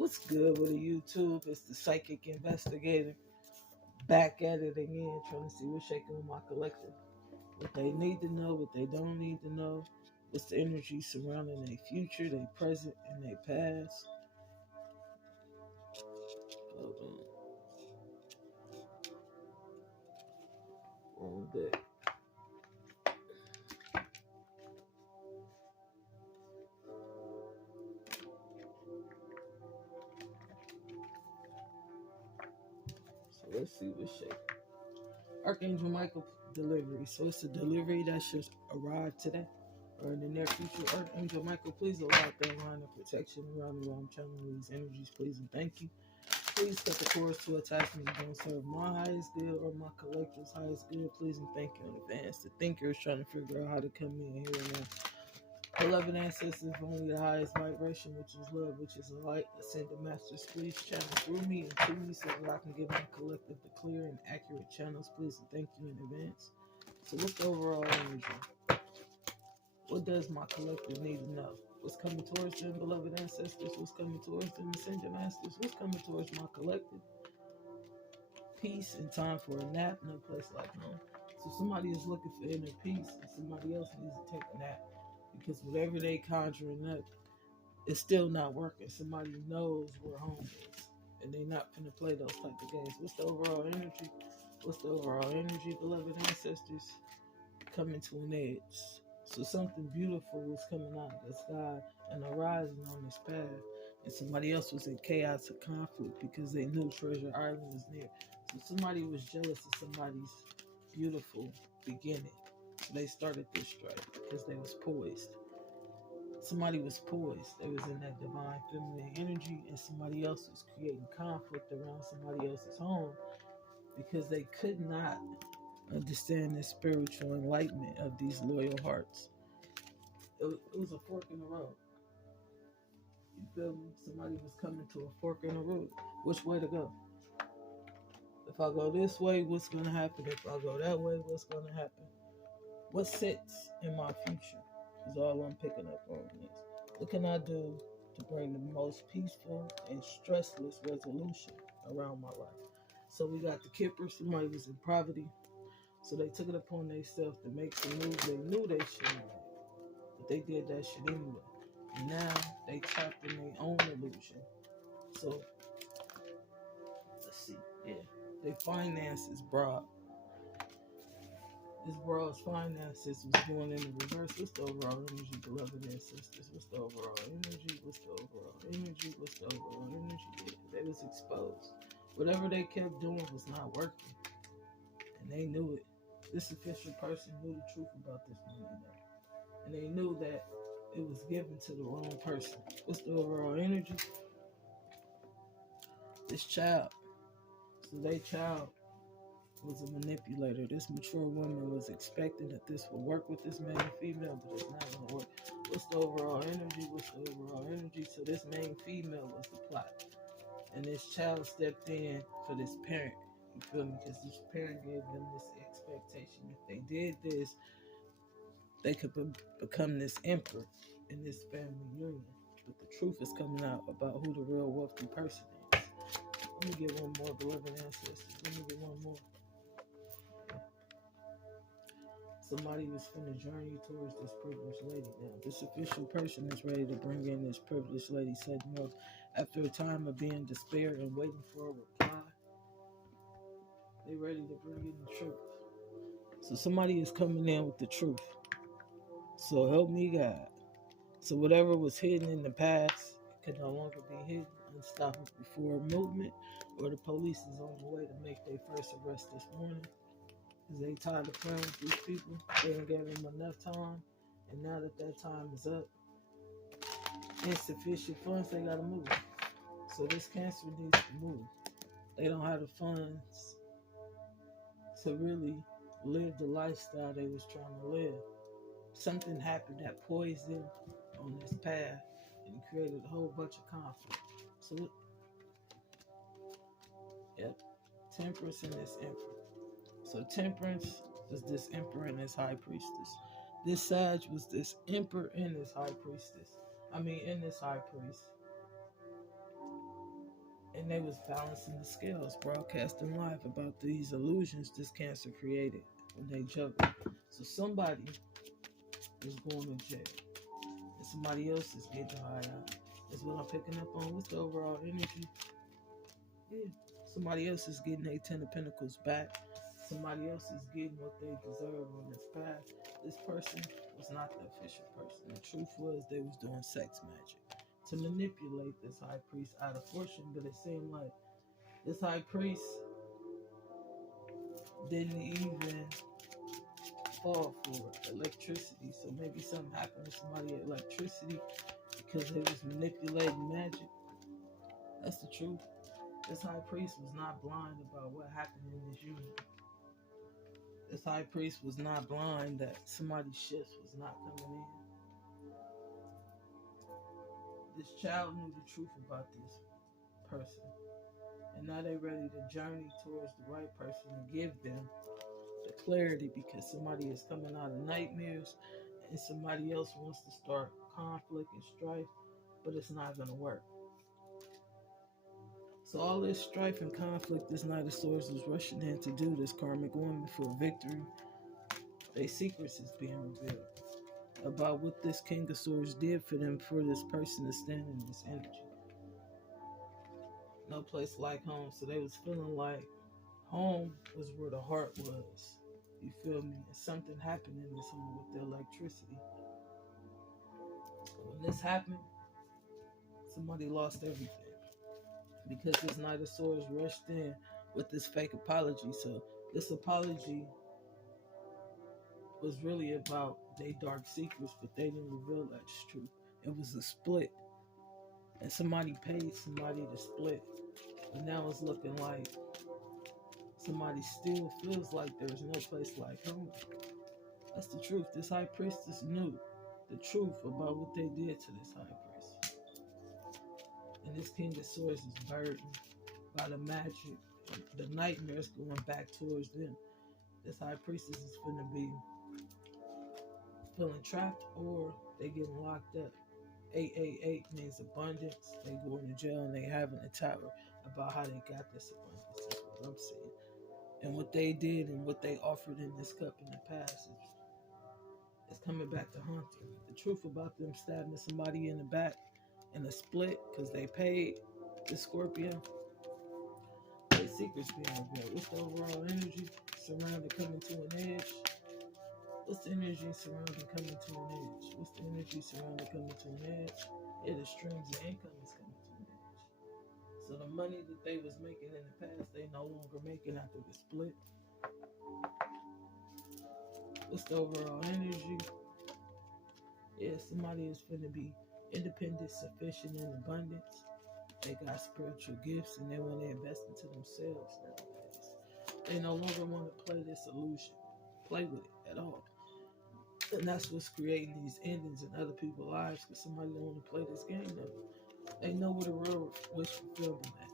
What's good with the YouTube? It's the psychic investigator back at it again, trying to see what's shaking with my collective. What they need to know, what they don't need to know. What's the energy surrounding their future, their present, and their past. Hold on. Wrong day. So let's see what's shaking. Archangel Michael delivery. So it's a delivery that should arrive today or in the near future. Archangel Michael, please allow that line of protection around me while I'm channeling these energies, please and thank you. Please cut the cords to attachments that don't serve my highest good or my collective's highest good. Please and thank you in advance. The thinker is trying to figure out how to come in here and now. Beloved ancestors, only the highest vibration, which is love, which is a light, ascended masters, please channel through me and to me so that I can give my collective the clear and accurate channels. Please and thank you in advance. So what's the overall energy? What does my collective need to know? What's coming towards them, beloved ancestors? What's coming towards them, ascended masters? What's coming towards my collective? Peace and time for a nap, no place like home. So somebody is looking for inner peace and somebody else needs to take a nap because whatever they conjuring up is still not working. Somebody knows where home is and they're not finna play those type of games. What's the overall energy? What's the overall energy, beloved ancestors? Coming to an edge. So something beautiful was coming out of the sky and arising on this path. And somebody else was in chaos or conflict because they knew Treasure Island was near. So somebody was jealous of somebody's beautiful beginning. So they started this strike because they was poised. Somebody was poised. They was in that divine feminine energy, and somebody else was creating conflict around somebody else's home because they could not understand the spiritual enlightenment of these loyal hearts. It was a fork in the road. You feel me? Somebody was coming to a fork in the road. Which way to go? If I go this way, what's going to happen? If I go that way, what's going to happen? What sits in my future is all I'm picking up on this. What can I do to bring the most peaceful and stressless resolution around my life? So we got the Kipper. Somebody was in poverty. So they took it upon themselves to make some moves they knew they shouldn't have. But they did that shit anyway. And now they trapped in their own illusion. So let's see. Yeah. Their finances broad. This broad's finances was going in the reverse. What's the overall energy, beloved ancestors? What's the overall energy? What's the overall energy? What's the overall energy? Yeah, they was exposed. Whatever they kept doing was not working. And they knew it. This official person knew the truth about this money now. And they knew that it was given to the wrong person. What's the overall energy? This child. So they child was a manipulator. This mature woman was expecting that this would work with this man and female, but it's not going to work. What's the overall energy? What's the overall energy? So this main female was the plot. And this child stepped in for this parent. You feel me? Because this parent gave them this expectation. If they did this, they could become this emperor in this family union. But the truth is coming out about who the real wealthy person is. Let me get one more, beloved ancestors. Let me get one more. Somebody was finna journey towards this privileged lady now. This official person is ready to bring in this privileged lady sudden wealth. After a time of being despair and waiting for a reply, they ready to bring in the truth. So somebody is coming in with the truth. So help me God. So whatever was hidden in the past could no longer be hidden. Unstoppable before movement, or the police is on the way to make their first arrest this morning. Because they tired of playing with these people. They ain't gave them enough time. And now that time is up, insufficient funds, they gotta move. So this cancer needs to move. They don't have the funds to really live the lifestyle they was trying to live. Something happened that poised them on this path and created a whole bunch of conflict. So, yep, temperance and this emperor. So temperance was this emperor and this high priestess. This Sag was this emperor and this high priestess. In this high priest. And they was balancing the scales, broadcasting live about these illusions this cancer created when they juggle. So somebody is going to jail, and somebody else is getting high out. That's what I'm picking up on. What's the overall energy? Yeah. Somebody else is getting their 10 of Pentacles back. Somebody else is getting what they deserve on this path. This person was not the official person. The truth was they was doing sex magic to manipulate this high priest out of fortune, but it seemed like this high priest didn't even fall for electricity. So maybe something happened with somebody at electricity because they was manipulating magic. That's the truth. This high priest was not blind about what happened in this union. This high priest was not blind that somebody's shifts was not coming in. This child knew the truth about this person. And now they're ready to journey towards the right person and give them the clarity, because somebody is coming out of nightmares and somebody else wants to start conflict and strife, but it's not going to work. So all this strife and conflict this Knight of Swords is rushing in to do, this karmic woman, for victory. Their secrets is being revealed about what this King of Swords did for them, for this person to stand in this energy. No place like home. So they was feeling like home was where the heart was. You feel me? And something happened in this home with the electricity. When this happened, somebody lost everything. Because this Knight of Swords rushed in with this fake apology. So this apology was really about their dark secrets, but they didn't reveal that's true. It was a split. And somebody paid somebody to split. But now it's looking like somebody still feels like there's no place like home. That's the truth. This high priestess knew the truth about what they did to this high priest. And this King of Swords is burdened by the magic, the nightmares going back towards them. This high priestess is going to be feeling trapped, or they getting locked up. 888 means abundance. They going to jail and they having a tower about how they got this abundance. That's what I'm saying. And what they did and what they offered in this cup in the past is coming back to haunt them. The truth about them stabbing somebody in the back in a split because they paid the Scorpio. Their secrets being revealed. What's the overall energy surrounding coming to an edge? What's the energy surrounding coming to an edge? What's the energy surrounding coming to an edge? Yeah, the streams of income is coming to an edge. So the money that they was making in the past, they no longer making after the split. What's the overall energy? Yeah, somebody is going to be independent, sufficient, and abundance. They got spiritual gifts and they want to invest into themselves nowadays. They no longer want to play this illusion, play with it at all. And that's what's creating these endings in other people's lives, because somebody don't want to play this game though. They know where the real wish fulfillment at.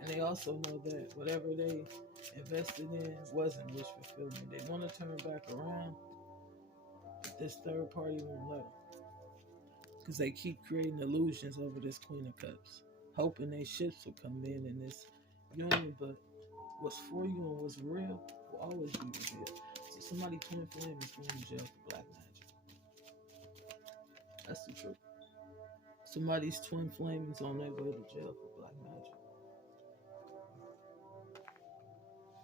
And they also know that whatever they invested in wasn't wish fulfillment. They want to turn back around, but this third party won't let them. Because they keep creating illusions over this Queen of Cups, hoping they ships will come in this union, but what's for you and what's real will always be revealed. So somebody twin flame is going to jail for black magic. That's the truth. Somebody's twin flame is on their way to jail for black magic.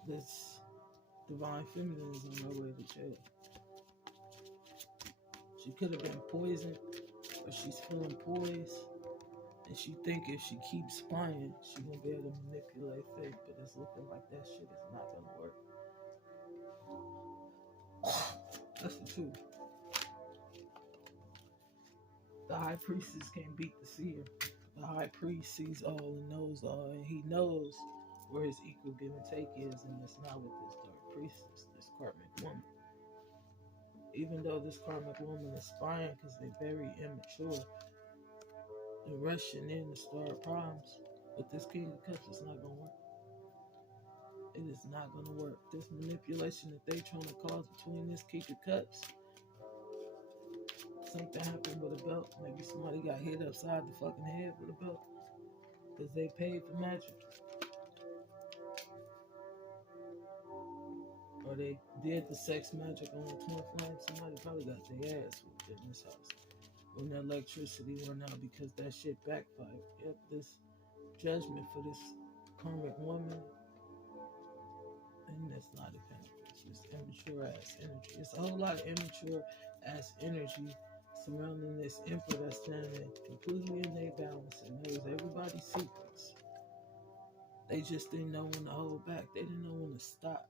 This divine feminine is on her way to jail. She could have been poisoned, but she's feeling poised. And she think if she keeps spying, she gonna be able to manipulate fate, but it's looking like that shit is not gonna work. That's the truth. The high priestess can't beat the seer. The high priest sees all and knows all, and he knows where his equal give and take is, and it's not with this dark priestess, this karmic woman. Even though this karmic woman is spying because they're very immature and rushing in to start problems, with this King of Cups, it's not gonna work. It is not going to work. This manipulation that they trying to cause between this King of Cups, something happened with a belt. Maybe somebody got hit upside the fucking head with a belt. because they paid for magic. Or they did the sex magic on the twin flame. Somebody probably got their ass whooped in this house when the electricity went out because that shit backfired. Yep, this judgment for this karmic woman, and that's not a pentacles. It's immature ass energy. It's a whole lot of immature ass energy surrounding this emperor that's standing completely in their balance and knows everybody's secrets. They just didn't know when to hold back. They didn't know when to stop.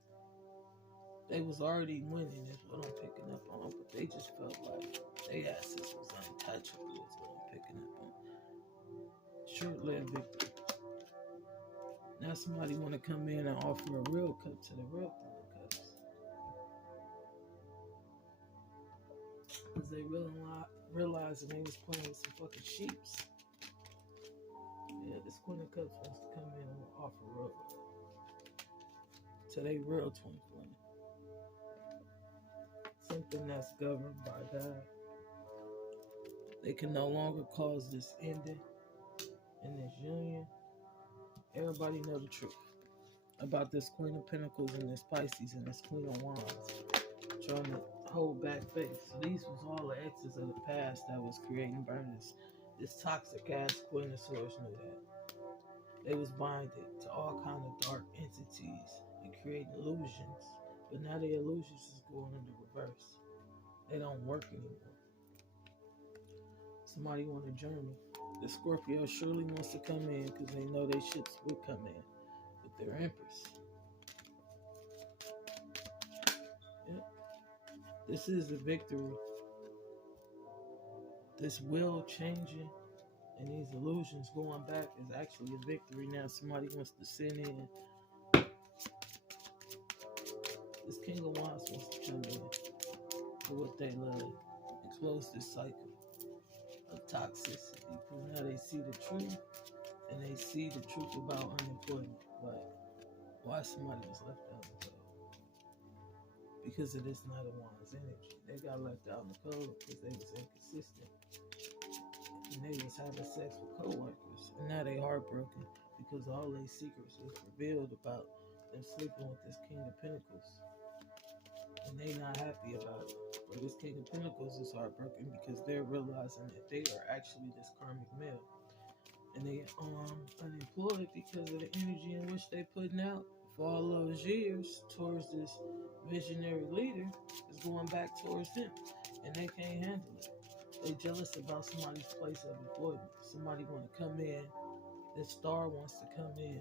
They was already winning, is what I'm picking up on, but they just felt like their asses was untouchable, is what I'm picking up on. Short-lived victory. Now somebody want to come in and offer a real cup to the real Queen of Cups. Because they realized they was playing with some fucking sheeps. Yeah, this Queen of Cups wants to come in and offer real to their real twin flame. Something that's governed by God. They can no longer cause this ending in this union. Everybody know the truth about this Queen of Pentacles and this Pisces and this Queen of Wands trying to hold back faith. So these was all the exes of the past that was creating burners. This toxic ass Queen of Swords knew that. They was binded to all kind of dark entities and creating illusions. But now the illusions is going in the reverse. They don't work anymore. Somebody want a journey. The Scorpio surely wants to come in because they know they ships will come in with their Empress. Yep. This is a victory. This will changing and these illusions going back is actually a victory. Now somebody wants to send in. This King of Wands wants to come in for what they love and close this cycle of toxicity. Because now they see the truth and they see the truth about unemployment. But why somebody was left out in the cold? Because of this Knight of Wands energy. They got left out in the cold because they was inconsistent. And they was having sex with co-workers. And now they heartbroken because all their secrets was revealed about them sleeping with this King of Pentacles. And they not happy about it. But this King of Pentacles is heartbroken because they're realizing that they are actually this karmic male. And they unemployed because of the energy in which they putting out for all those years towards this visionary leader is going back towards them. And they can't handle it. They jealous about somebody's place of employment. Somebody want to come in. This star wants to come in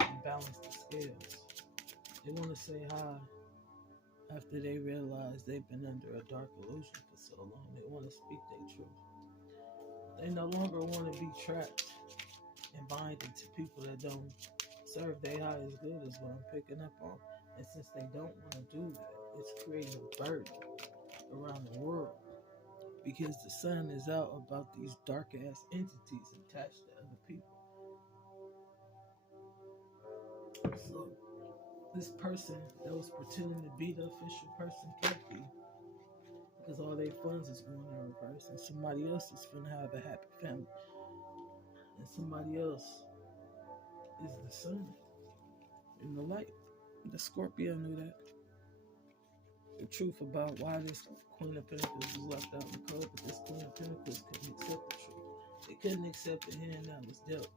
and balance the scales. They want to say hi after they realize they've been under a dark illusion for so long. They want to speak their truth. They no longer want to be trapped and binded to people that don't serve their highest good is what I'm picking up on. And since they don't want to do that, it's creating a burden around the world because the sun is out about these dark ass entities attached to other people. So this person that was pretending to be the official person can't be because all their funds is going in reverse and somebody else is going to have a happy family and somebody else is the sun in the light. The Scorpio knew that. The truth about why this Queen of Pentacles was left out in the cold, but this Queen of Pentacles couldn't accept the truth. They couldn't accept the hand that was dealt,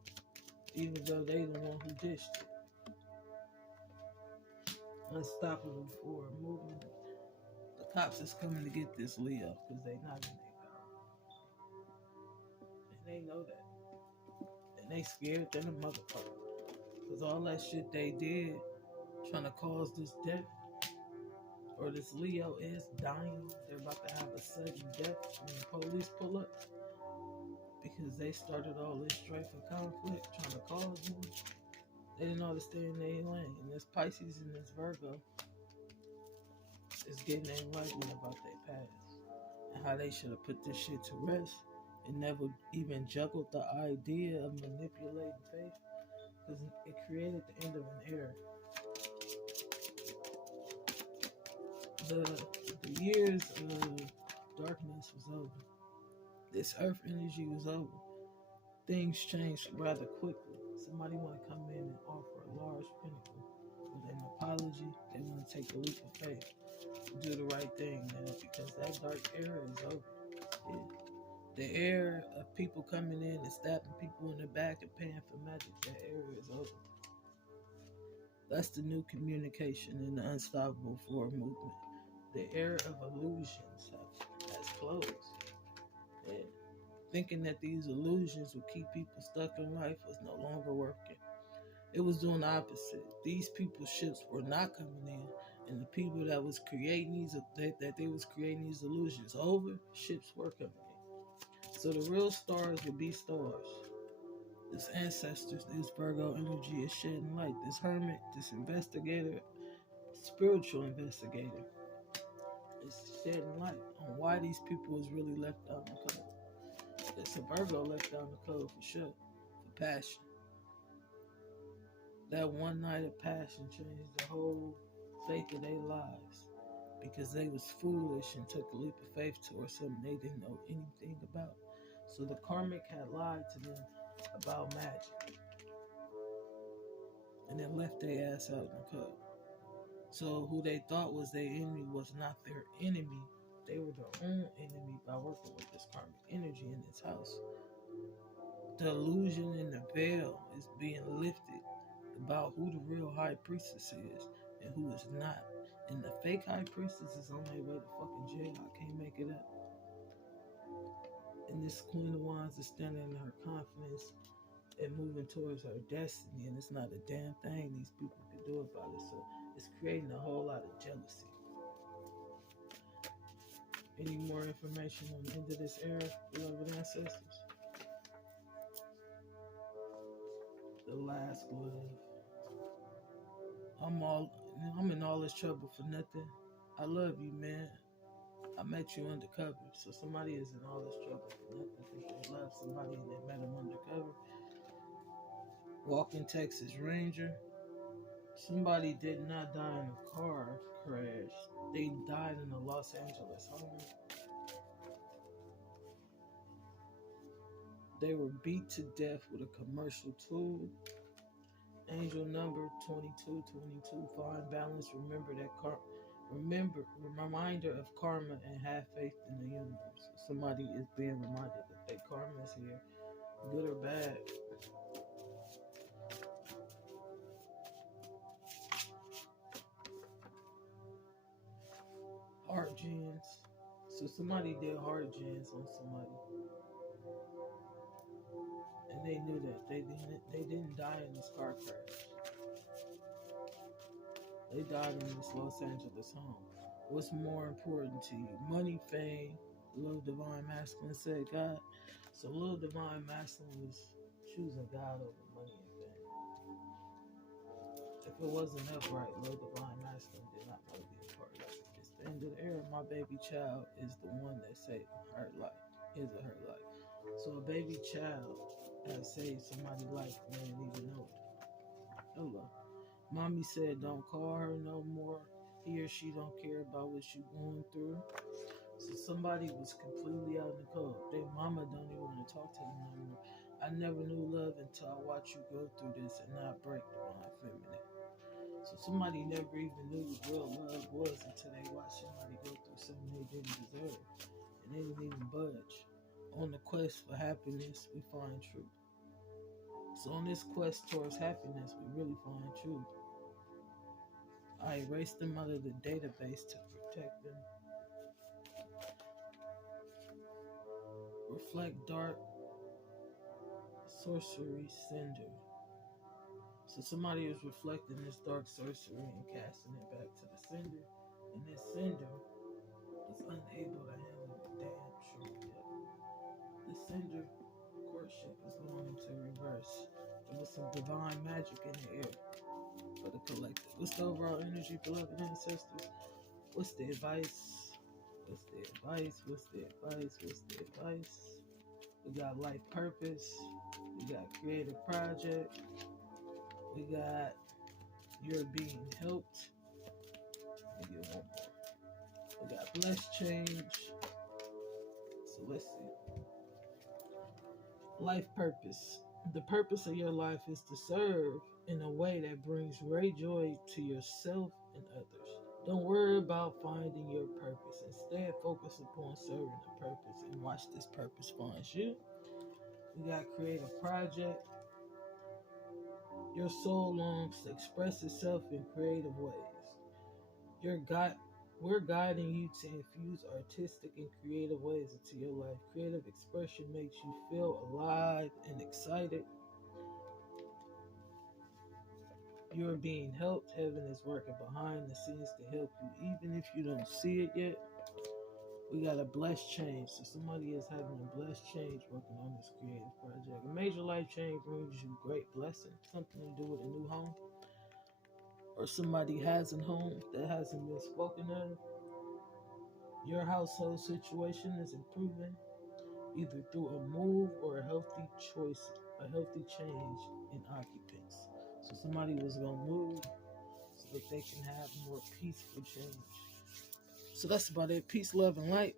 even though they the one who dished it. Unstoppable for a movement. The cops is coming to get this Leo because they not in their power. And they know that. And they scared than a motherfucker. Because all that shit they did, trying to cause this death, or this Leo is dying. They're about to have a sudden death when the police pull up. Because they started all this strife and conflict, trying to cause them. They didn't know how to stay in their lane. And this Pisces and this Virgo is getting enlightened about their past and how they should have put this shit to rest and never even juggled the idea of manipulating faith because it created the end of an era. The years of darkness was over. This earth energy was over. things change rather quickly. Somebody want to come in and offer a large pinnacle with an apology. They want to take a leap of faith, do the right thing, man, because that dark era is over. The era of people coming in and stabbing people in the back and paying for magic, that era is over. That's the new communication in the Unstoppable 4 movement. The era of illusions has closed. And thinking that these illusions would keep people stuck in life was no longer working. It was doing the opposite. These people's ships were not coming in, and the people that was creating these illusions over, ships were coming in. So the real stars would be stars. This ancestors, this Virgo energy is shedding light. This hermit, this investigator, spiritual investigator, is shedding light on why these people is really left out in the code. It's a Virgo left out in the code for sure, for passion. That one night of passion changed the whole fate of their lives because they was foolish and took a leap of faith towards something they didn't know anything about. So the karmic had lied to them about magic and then left their ass out in the code. So who they thought was their enemy was not their enemy. They were their own enemy by working with this karmic energy in this house. The illusion and the veil is being lifted about who the real high priestess is and who is not. And the fake high priestess is on their way to fucking jail. I can't make it up. And this Queen of Wands is standing in her confidence and moving towards her destiny. And it's not a damn thing these people can do about it. So it's creating a whole lot of jealousy. Any more information on the end of this era, beloved ancestors? The last glove. I'm in all this trouble for nothing. I love you, man. I met you undercover. So somebody is in all this trouble for nothing. I think they love somebody and they met them undercover. Walking Texas Ranger. Somebody did not die in a car crash. They died in a Los Angeles home. They were beat to death with a commercial tool. Angel number 2222. Find balance. Remember that reminder of karma and have faith in the universe. Somebody is being reminded that their karma is here, good or bad. Heart gens. So somebody did heart gens on somebody, and they knew that they didn't die in this car crash. They died in this Los Angeles home. What's more important to you? Money, fame? Little Divine Masculine said God. So Little Divine Masculine was choosing God over money and fame. If it wasn't upright, Little Divine Masculine did not want to be a part of it. It's the end of the era. My baby child is the one that saved her life. His or her life. So a baby child has saved somebody's life and they didn't even know it. Hello. Mommy said don't call her no more. He or she don't care about what you're going through. So somebody was completely out in the cold. Their mama don't even want to talk to them no more. I never knew love until I watched you go through this and not break Divine Feminine. So somebody never even knew what real love was until they watched somebody go through something they didn't deserve. And they didn't even budge. On the quest for happiness, we find truth. So on this quest towards happiness, we really find truth. I erased them out of the database to protect them. Reflect dark sorcery cinder. So somebody is reflecting this dark sorcery and casting it back to the cinder. And this cinder is unable to handle the damn truth yet. The cinder courtship is going into reverse. There was some divine magic in the air for the collective. What's the overall energy, beloved ancestors? What's the advice? What's the advice? What's the advice? What's the advice? We got life purpose. We got creative project. We got you're being helped. Let me get one more. We got blessed change. So let's see. Life purpose. The purpose of your life is to serve in a way that brings great joy to yourself and others. Don't worry about finding your purpose. Instead, focus upon serving the purpose and watch this purpose find you. We got creative project. Your soul longs to express itself in creative ways. We're guiding you to infuse artistic and creative ways into your life. Creative expression makes you feel alive and excited. You're being helped. Heaven is working behind the scenes to help you, even if you don't see it yet. We got a blessed change. So somebody is having a blessed change working on this creative project. A major life change brings you great blessing. Something to do with a new home. Or somebody has a home that hasn't been spoken of. Your household situation is improving either through a move or a healthy choice, a healthy change in occupants. So somebody was going to move so that they can have more peaceful change. So that's about it. Peace, love, and light.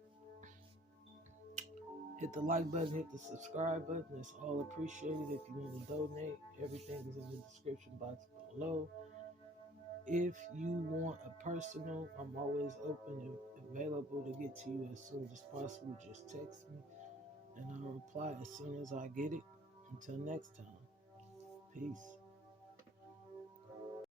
Hit the like button, hit the subscribe button. It's all appreciated. If you want to donate, everything is in the description box below. If you want a personal, I'm always open and available to get to you as soon as possible. Just text me and I'll reply as soon as I get it. Until next time, peace.